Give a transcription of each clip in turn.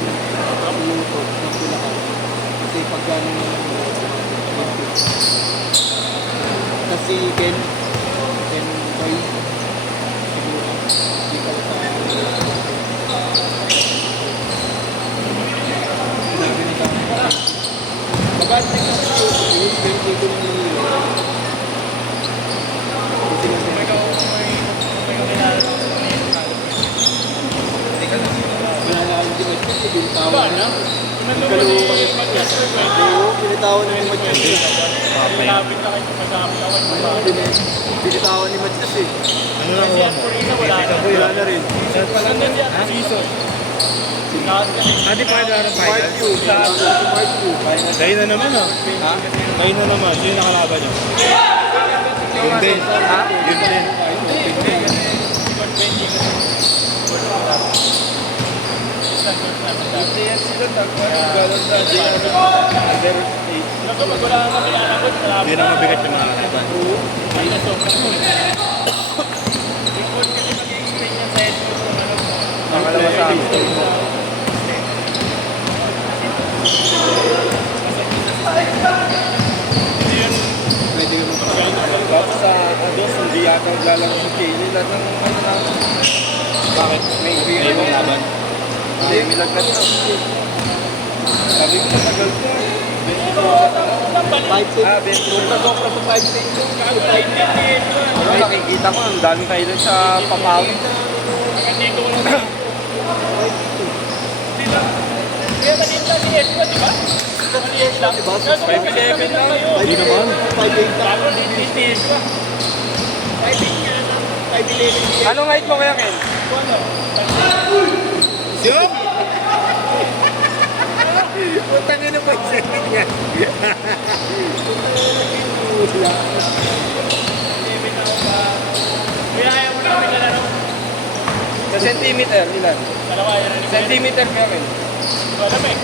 Luto ng Bulacan. Kasi pag gano'n naman kasi Ken Boy siguro hindi ka sa bagat na kasi yung birthday ko ng binitawan na. Oo, binitawan na yung Matias. Binitawan ni Matias eh. Ano na kuha mo? Wala na rin. Season. Hindi pa kayo ng Mark finals? Q. Mark Q. Dahil na naman ah. Ha? Dahil na naman. Sino nakalaban nyo? Yun din. Ha? Yun din. Hindi na mabigat yung mga kalaban. Pangalawa sa akin. Pwede mo pa. Sa Ados, hindi yata maglalaro si Kaylee. Lahat ng ano na. Bakit? May ibang laban? Hindi, may lagkat na. Sabi ko matagal ko. 5 sobra sa 5 days. Ano nakikita ko, ang daming kayo sa Papawi. Kaya maliit lang si Edwa, di ba? Maliit lang. 5'7" lang. Hindi naman. 5'8 lang. Maliit si Edwa. 5'11. Anong height mo kaya, Ken? Siyo? Punta nga na pag-setting niya. Kaya ayaw mo namin na lang. Sa centimeter, ilan? Dalawa, yan ang Centimeter kaya, Ken? alam eh.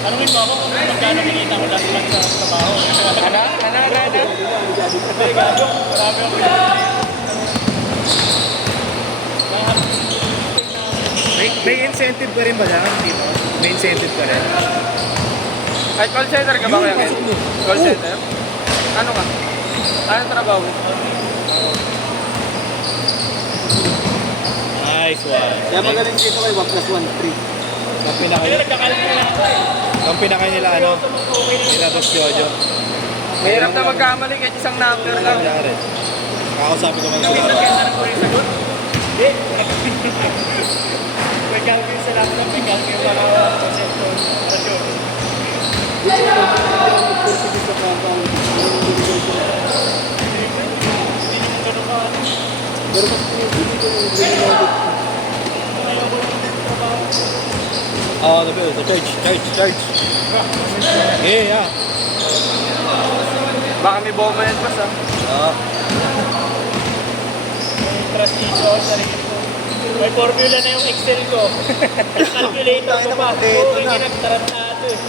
Tanungin mo ako kung magkano kinita ko last month sa trabaho. Ano? Hindi, gago. Marami ako May incentive ka rin ba lang dito? May incentive ka rin? Ay, call center ka ba kaya, Ken? Call center? Ano ka? Ano trabaho? Nice one. Kaya magaling dito kay 1+1, 3. Ang pinakay, nagkakalala lang ako eh. ang pinakay nila ano? Nila Dos Jojo. Mahirap na magkamali kahit isang number lang. Wala rin. Kakausapin ko man Minsan sila. kaya sana ko rin sagot. Hindi. May calculate sa laptop, may calculate para konsepto. Rasyon. Hindi naman ganun ka. Pero mas pinipili ko yung ginagawa. Oh, the bill, the charge. Yeah. Baka may bomba yan pa sa. May trust dito ako sa sarili ko. May formula na yung Excel ko. Calculator ko pa. Oo, hindi nagtarantado eh.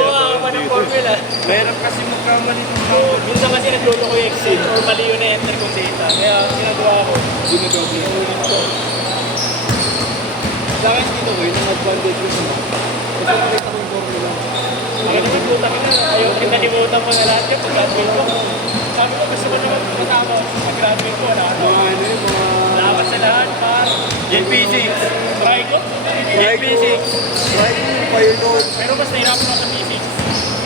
Gumawa ka pa ng formula. Mahirap kasi magkamali ng Oo, minsan kasi naglolo ko yung Excel or mali yung na-enter kong data. Kaya ginagawa ko. Sa akin dito ko, yun ang advantage ko sa mga. Kasi nakita ko yung formula. Ako naman putang ina. Ayaw kinalimutan mo na lahat yan. Pag-graduate ko. Sabi ko gusto ko naman matama. Pag-graduate ko na ano. Mga ano yun, mga... Dapat sa lahat par. JP6. Try ko. JP6. Try ko yung fire node. Pero mas nahirapan ako sa P6.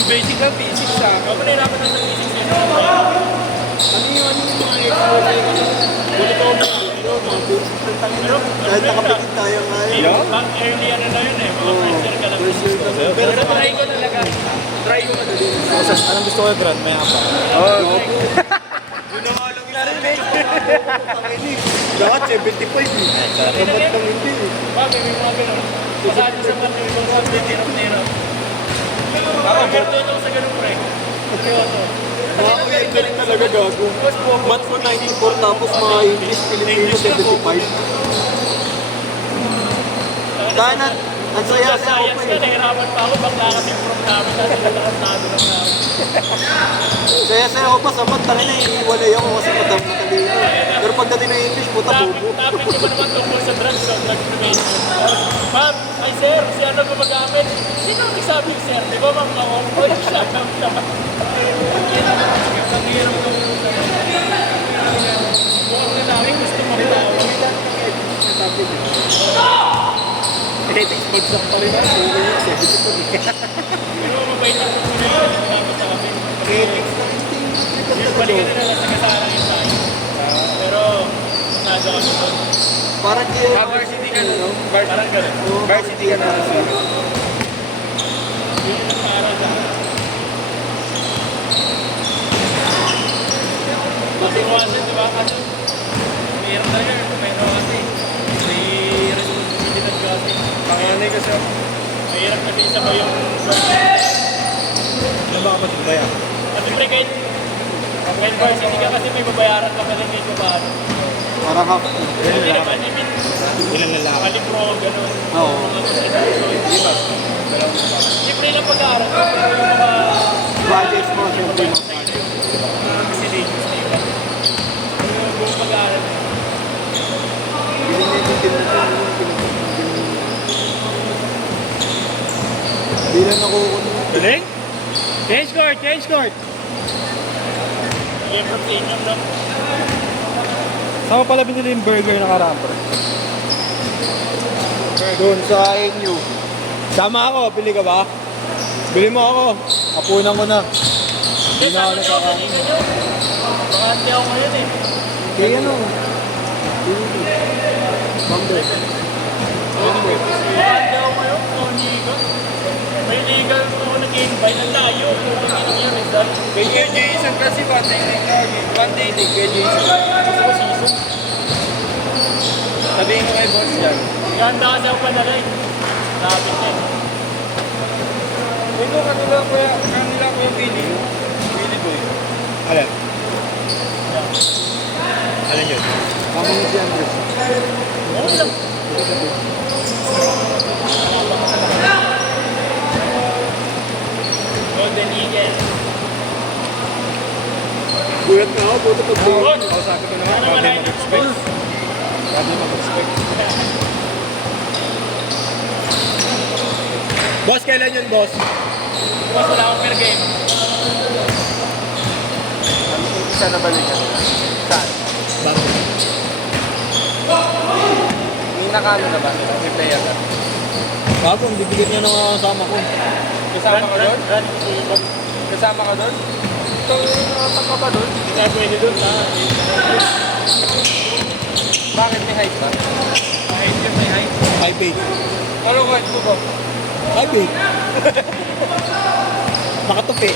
Basic lang, P6 sa akin. Ako nahirapan ako sa P6 yun. Ano yung mga extra Bulit ako mga pero mga basic lang tangin na. Dahil nakapikit tayo nga yun. Pang early ano na yun eh. Mga first year ka lang. First year ka lang. Pero try ko talaga. Try ko madali. Anong gusto ko yung grant? May apa. Oo. Yun na nga lang narinig. Dapat 75 eh. Dapat lang hindi eh. Bakit may mga ganun? Pasado sa mga yung mga tinirap-tirap. Ako, birthday ako sa ganun pre. Seryoso. Mga kuya, galing talaga gago. Math ko 94 tapos mga English, Filipino 75. Kaya na, ang saya Sa ako science pa ka, eh. nahirapan pa ako. Bakla kasi yung prom namin. Dahil natakantado lang namin. Saya ako pa sa math, tangin na iiwalay ako kasi matalino. Pero pagdating na English, puta bobo. Topic ko naman tungkol sa drugs, so drug prevention. Ma'am, Ay sir, si ano gumagamit? Sino ang nagsabi yung sir? Di ba ma'am ako? O siya, ma'am siya. Ang hirap ko. Mukhang lalaki gusto magtawa. Electric sports lang pa rin ako. Pero mabait ako muna yun. Hindi sa kami. Yung balikan na lang sa kasarang yung tayo. Pero, masyado kami doon. Parang di Varsity ka na, no? Parang gano'n. Varsity ka na. Yun yung para sa matiwasan, di ba? Kasi, mayroon talaga. Mayroon kasi. May responsibilidad kasi. Panganay ko siya. Mahirap kasi sabay yung Ano ba kapatid ba yan? at siyempre kahit varsity ka kasi may babayaran ka pa rin dito paano. parang half. Hindi naman, I mean, Ilan lalaki? kalibro, gano'n. Oo. Siyempre lang pag-aaral ka, pero yung mga Budgets mo, siyempre. miscellaneous na iba. Yung buong pag-aaral mo. Hindi lang nakukunin. Galing? Change court! Change court! Yung from sa inyo, no? Saan mo pala binili yung burger na karamper? Doon sa NU. Sama ako, bili ka ba? Bili mo ako. Apunan ko na. Hindi, sabi niyo, kanina niyo. Baka hindi ako ngayon eh. Kaya ano? Bambo. Baka hindi ako ngayon, oh, liga. May liga ako nag-invite, ang layo. Kung ano yung result. Kay Jason kasi one day league kay Jason. Gusto ko season. Sabihin ko kay boss dyan. Ganda kasi ako padala eh. Sabi niya. Ito kanila ko yung Pili. Pili boy. Alin? Alin yun? Tama mo si Andres. Okay lang. Golden Eagle. Gulat na ako, buto pag Good. Kausapin ko naman. Ano Sabi malayo mag-expect. mo, boss? Sabi mag-expect. Boss, kailan yun, boss? Boss, wala akong per game. Isa na balikan. Saan? Bago. May nakano na ba? May player na. Bago, hindi bigyan niya ng kasama ko. Kasama ka doon? Kasama ka doon? Ikaw yung nakatama ka doon? Hindi tayo pwede doon. Bakit may height ba? Kahit yun may height. High bake. Ano height mo ba? High bake. Nakatupi.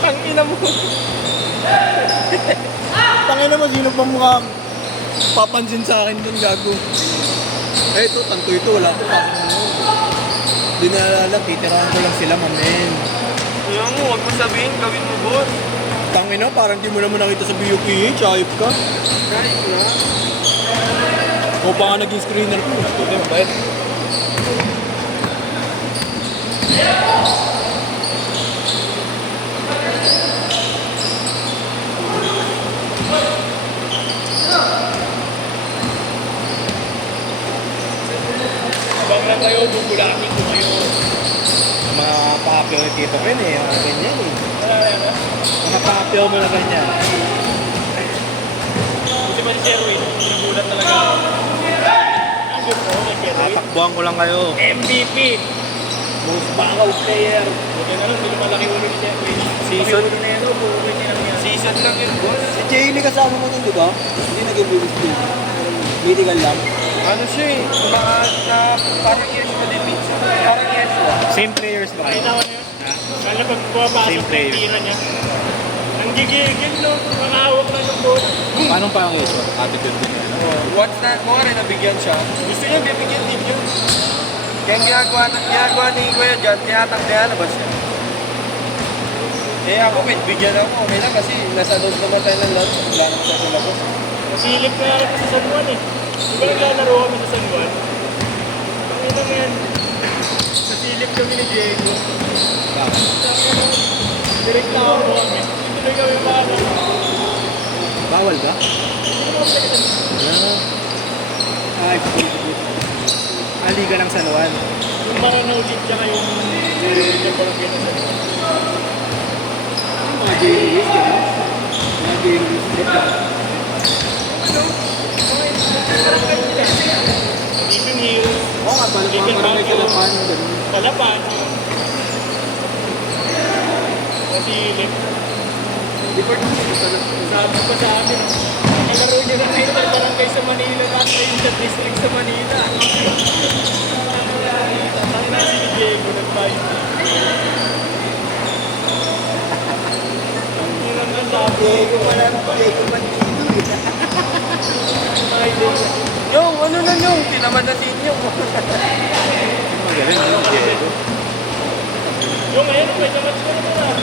Tangina mo. Tangina mo, sino pa mukha papansin sa akin dun, gago. Eh, ito, tanto ito, wala ito. Hindi na alam, titirahan ko lang sila, mamen. Kaya mo, huwag mo sabihin, gawin mo boss. Tangina, parang di mo naman nakita sa BUPH, ayop ka. Kahit na. O pa nga naging screener ko. Hindi mo ba yun? Bang na kayo, bubulakin ko kayo. Mga papel ni Tito Ken eh, mga ganyan eh. Wala na. Mga papel mo na ganyan. Kasi ba si Sherwin, nagulat talaga ako. Ang good po, kay Sherwin. Tatakbuhan ko lang kayo. MVP. Most backup player. Buti na lang, hindi malaki ulo ni Sherwin. Season. Ulo na yan, buhay niya lang yan. Season lang yun boss. Si Jaylee kasama mo nun, di ba? Hindi nag-MVP. Medical lang. Ano siya eh, mga na parang years na din minsan. Parang years na. Same players ba Nakita ko na yun. Kala pag pumapasok Same na player. yung tira niya. Ang gigigil, no? Nakahawak na ng bola. Paano pa ang ito? Attitude din yan. Once na, mga rin nabigyan siya, gusto niya bibigyan din yun. Kaya ang ginagawa ni Kuya John, tinatakbihan na ba siya? Eh ako, may bigyan ako, okay lang kasi nasa loob naman tayo ng lot, wala naman tayo sa labas. Masilip na rin sa San Juan eh. Di ba naglalaro kami sa San Juan? Ang ito ngayon, masilip kami ni Diego. Direct na ako kami. Tuloy kami pa ano. Bawal ba? Ay, Liga ng San Juan. Yung Maranao League tsaka yung Colombiano sa Mga J-List, gano'n. Mga J-List. Philippine Hills, Oo nga, mga barangay Kalapan, gano'n. Palapan, kasi Different naman sa sabi pa sa amin, kalaro nyo na kayo ng barangay sa Manila at kayo sa district sa Manila. Tatay na si Diego nag-fight. Ang hirang na sabi. Diego Manilo. Yung, ano na yung, tinaman na sinyo. Magaling na yung Diego. Yung ngayon, pwede naman ko naman.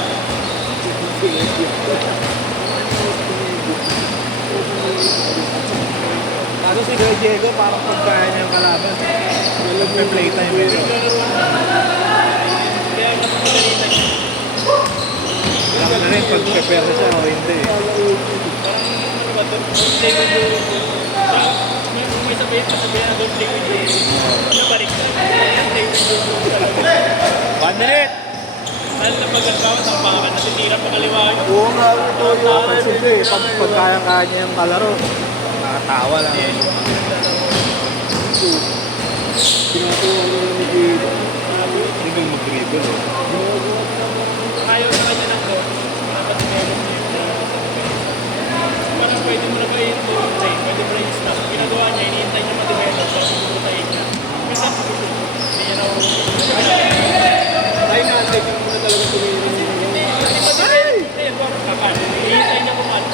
Kaso si Kuya Diego, parang pagkaya niya yung kalaban. May playtime eh. Kaya napakalitan niya. Alam na rin, pag prepare siya o hindi eh. Parang ano ba ito? Don't play with you. May sabihin na don't play with you. Nabalik na. Don't play with you. 1 minute! Dahil na pag-agawat, ang pangakan na tinira pa kaliwa yun. Oo nga, ito yun. Kasi hindi, pag pagkaya-kaya niya yung kalaro, nakatawa lang. Pinatuwa niya ni Diego. Hindi mo mag-dribble eh. Ayaw na kanya ng coach. Dapat meron niya yung parang pwede mo na ba yung play, pwede mo na yung stop. Ginagawa niya, hinihintay niya ma-develop, tapos puputayin niya. Minsan, hindi niya na Ay, na-check mo na talaga tumira niya. hinihintay niya kung ano.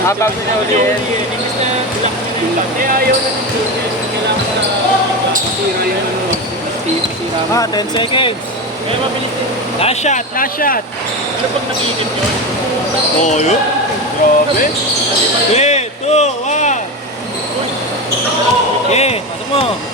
Bago niya ulihin. Imbis na block niya na yung block. Eh, ayaw na ng block niya. Kailangan na Masira yung ano. Masira. 10 seconds. kaya mabilis din. Last shot, last shot. Ano pag nakiinit yun? Oh, yun? Grabe. 3, 2, 1. Okay, pasok mo.